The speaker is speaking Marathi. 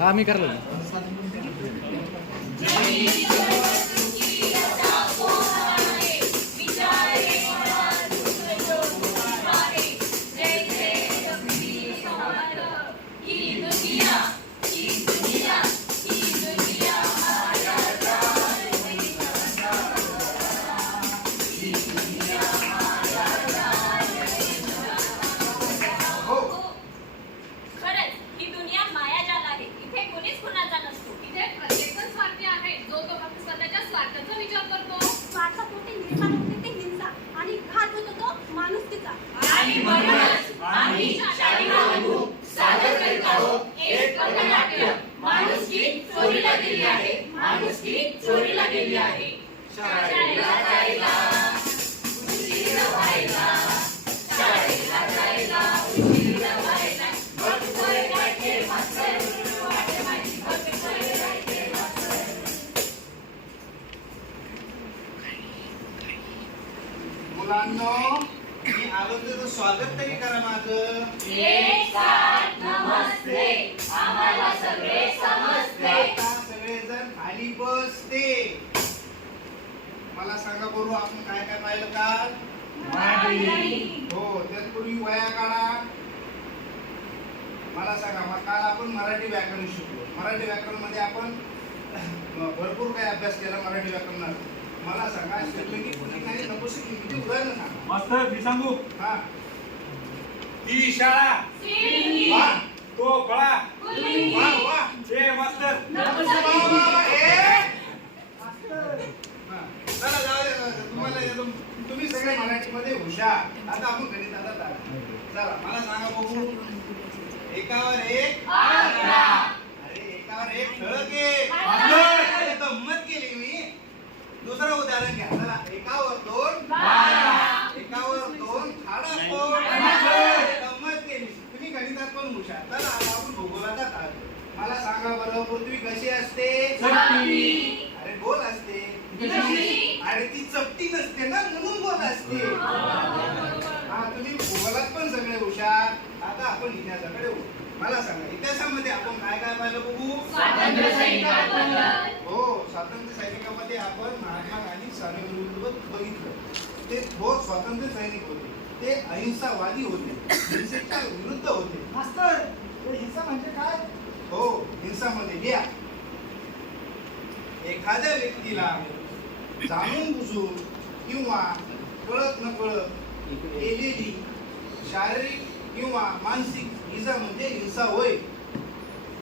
हा मी करलो मुलांनो, मी आलो तर स्वागत तरी करा माझं. नमस्ते. आम्हाला सगळे समजते. आता सगळेजण खाली बसते. मला सांगा बरोबर, आपण काय काय पाहिलं काल? हो, त्यापूर्वी वया काढा. मला सांगा, मग काल आपण मराठी व्याकरण शिकलो. मराठी व्याकरण मध्ये आपण भरपूर काही अभ्यास केला मराठी व्याकरणात. मला सांगा, स्त्रीलिंगी पुल्लिंग आणि नपुंसकलिंगीची उदाहरणं सांगा. मास्तर मी सांगू? हा. ती शाळा, वाह. तो फळा, वाह, वाह. हे मास्तर. वाह, वाह, वाह. हे. हा. चला, जाऊ दे. तुम्ही सगळे मराठीमध्ये हुशार. आता आपण गणिताला जाऊ. चला, मला सांगा बघू. एकावर एक. अरे, एकावर एक ठळक एक. अरे, गंमत केली मी. दुसरं उदाहरण घ्या. चला, एकावर दोन. एकावर दोन झाडा कोण. गंमत केली. तुम्ही गणितात पण हुशार. चला, आता आपण भूगोलात आहोत. मला सांगा बरं, पृथ्वी कशी असते? अरे, गोल असते. अरे, ती चपटी नसते ना, म्हणून गोल असते. हा, तुम्ही भूगोलात पण सगळे हुशार. आता आपण इतिहासाकडे वळू. मला सांगा, इतिहासामध्ये आपण काय काय पाहिलं बघू? हो, स्वातंत्र्य सैनिकामध्ये आपण महात्मा गांधी स्वामीविरुद्ध बघितलं. ते थोर स्वातंत्र्य सैनिक होते. ते अहिंसावादी होते. हिंसेच्या विरुद्ध होते. मास्तर, हिंसा म्हणजे काय? हो, हिंसामध्ये लिहा. एखाद्या व्यक्तीला जाणून बुजून किंवा कळत न कळत केलेली शारीरिक किंवा मानसिक इजा म्हणजे हिंसा होय.